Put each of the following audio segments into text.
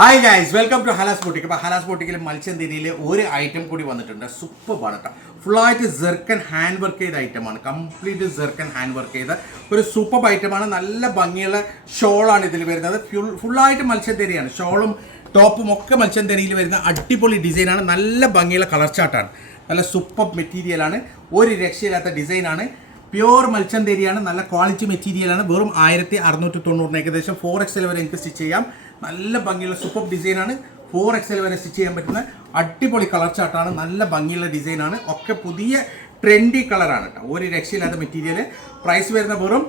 Hi guys, welcome to Halas boutique. അപ്പോൾ ഹലാസ് ബോട്ടിക്കിൽ മത്സ്യന്തിരിയിൽ ഒരു item കൂടി വന്നിട്ടുണ്ട്. സൂപ്പറാണ് കേട്ടോ. ഫുള്ളായിട്ട് ജെർക്കൻ ഹാൻഡ് വർക്ക് ചെയ്ത ഐറ്റമാണ്. കംപ്ലീറ്റ് ജെർക്കൻ ഹാൻഡ് വർക്ക് ചെയ്ത ഒരു സൂപ്പർ ഐറ്റമാണ്. നല്ല ഭംഗിയുള്ള ഷോളാണ് ഇതിൽ വരുന്നത്. ഫുള്ളായിട്ട് മത്സ്യന്തിരിയാണ്. ഷോളും ടോപ്പും ഒക്കെ മത്സ്യന്തിരിയിൽ വരുന്ന അടിപൊളി ഡിസൈനാണ്. നല്ല ഭംഗിയുള്ള കളർ ചാർട്ടാണ്. നല്ല സൂപ്പർ മെറ്റീരിയലാണ്. ഒരു രക്ഷയില്ലാത്ത ഡിസൈനാണ്. പ്യുവർ മത്സ്യന്തിരിയാണ്. നല്ല ക്വാളിറ്റി മെറ്റീരിയലാണ്. വെറും 1690 ഏകദേശം 4XL വരെ എനിക്ക് സ്റ്റിച്ച് ചെയ്യാം. നല്ല ഭംഗിയുള്ള സൂപ്പർ ഡിസൈനാണ്. 4XL വരെ സ്റ്റിച്ച് ചെയ്യാൻ പറ്റുന്ന അടിപൊളി കളർ ചാർട്ടാണ്. നല്ല ഭംഗിയുള്ള ഡിസൈനാണ്. ഒക്കെ പുതിയ ട്രെൻഡി കളറാണ് കേട്ടോ. ഒരു രക്ഷയില്ലാത്ത മെറ്റീരിയൽ. പ്രൈസ് വരുന്ന വെറും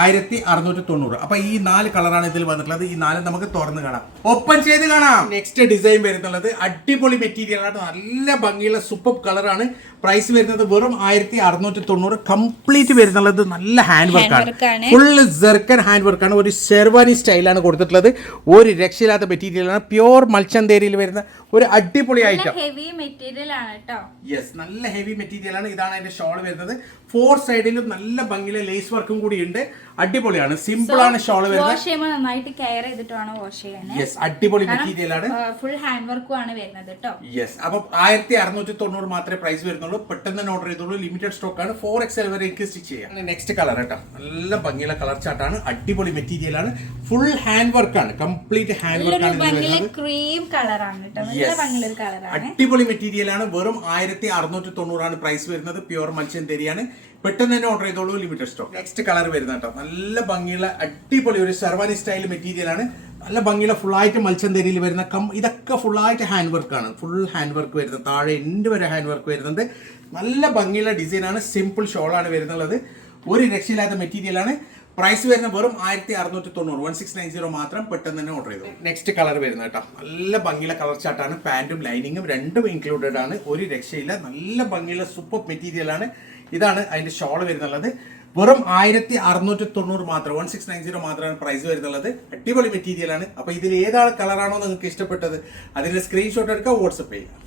1690. അപ്പൊ ഈ 4 കളറാണ് ഇതിൽ വന്നിട്ടുള്ളത്. ഈ 4 നമുക്ക് തുറന്ന് കാണാം, ഓപ്പൺ ചെയ്ത് കാണാം. നെക്സ്റ്റ് ഡിസൈൻ വരുന്നുള്ളത് അടിപൊളി മെറ്റീരിയലാണ്. നല്ല ഭംഗിയുള്ള സൂപ്പർ കളറാണ്. പ്രൈസ് വരുന്നത് വെറും 1690. കംപ്ലീറ്റ് വരുന്നുള്ളത് നല്ല ഹാൻഡ് വർക്കാണ്. ഫുള്ള് ജെർക്കൻ ഹാൻഡ് വർക്കാണ്. ഒരു ഷെർവാനി സ്റ്റൈലാണ് കൊടുത്തിട്ടുള്ളത്. ഒരു രക്ഷയില്ലാത്ത മെറ്റീരിയലാണ്. പ്യുവർ മൽച്ചന്തേരിയിൽ വരുന്ന ഒരു അടിപൊളി ഐറ്റം. യെസ്, നല്ല ഹെവി മെറ്റീരിയലാണ്. ഇതാണ് അതിന്റെ ഷോൾ വരുന്നത്. 4 സൈഡിലും നല്ല ഭംഗിയിലെ ലേസ് വർക്കും കൂടി ഉണ്ട്. അടിപൊളിയാണ്. സിമ്പിൾ ആണ് ഷോൾ വരുന്നത്. യെസ്, അടിപൊളി മെറ്റീരിയൽ ആണ്. ഫുൾ ഹാൻഡ് വർക്കും ആണ് വരുന്നത് കേട്ടോ. യെസ്, അപ്പൊ 1690 മാത്രമേ പ്രൈസ് വരുന്നുള്ളൂ. പെട്ടെന്ന് തന്നെ ഓർഡർ ചെയ്തോളൂ. ലിമിറ്റഡ് സ്റ്റോക്ക് ആണ്. 4XL വരെ എനിക്ക് സ്റ്റിച്ച് ചെയ്യാം. നെക്സ്റ്റ് കളർ കേട്ടോ. നല്ല ഭംഗിയുള്ള കളർ ചാർട്ടാണ്. അടിപൊളി മെറ്റീരിയൽ ആണ്. ഫുൾ ഹാൻഡ് വർക്കാണ്. കംപ്ലീറ്റ് ഹാൻഡ് വർക്കാണ്. ക്രീം കളറാണ് കേട്ടോ. അടിപൊളി മെറ്റീരിയൽ ആണ്. വെറും 1690 ആണ് പ്രൈസ് വരുന്നത്. പ്യുവർ മത്സ്യന്തിരിയാണ്. പെട്ടെന്ന് തന്നെ ഓർഡർ ചെയ്തോളൂ. Limited stock. നെക്സ്റ്റ് കളർ വരുന്നത് കേട്ടോ. നല്ല ഭംഗിയുള്ള അടിപൊളി ഒരു ഷെർവാനി സ്റ്റൈൽ മെറ്റീരിയൽ ആണ്. നല്ല ഭംഗിയുള്ള ഫുള്ളായിട്ട് മത്സ്യന്തിരിയിൽ വരുന്ന ഇതൊക്കെ ഫുള്ളായിട്ട് ഹാൻഡ് വർക്കാണ്. ഫുൾ ഹാൻഡ് വർക്ക് വരുന്നത്. താഴെ എൻഡ് വരെ ഹാൻഡ് വർക്ക് വരുന്നുണ്ട്. നല്ല ഭംഗിയുള്ള ഡിസൈനാണ്. സിമ്പിൾ ഷോളാണ് വരുന്നുള്ളത്. ഒരു രക്ഷയില്ലാത്ത മെറ്റീരിയലാണ്. പ്രൈസ് വരുന്നത് വെറും 1690. 1690 മാത്രം. പെട്ടെന്ന് തന്നെ ഓർഡർ ചെയ്തു. നെക്സ്റ്റ് കളർ വരുന്നത് കേട്ടോ. നല്ല ഭംഗിയുള്ള കളർ ചാർട്ടാണ്. പാന്റും ലൈനിങ്ങും രണ്ടും ഇൻക്ലൂഡഡ് ആണ്. ഒരു രക്ഷയില്ല. നല്ല ഭംഗിയുള്ള സൂപ്പർ മെറ്റീരിയൽ ആണ്. ഇതാണ് അതിന്റെ ഷോൾ വരുന്നുള്ളത്. വെറും 1690 മാത്രം. 1690 മാത്രമാണ് പ്രൈസ് വരുന്നുള്ളത്. അടിപൊളി മെറ്റീരിയൽ ആണ്. അപ്പൊ ഇതിൽ ഏതാണ് കളറാണോ നിങ്ങൾക്ക് ഇഷ്ടപ്പെട്ടത് അതിന്റെ സ്ക്രീൻഷോട്ട് എടുക്കുക, വാട്സപ്പ് ചെയ്യുക.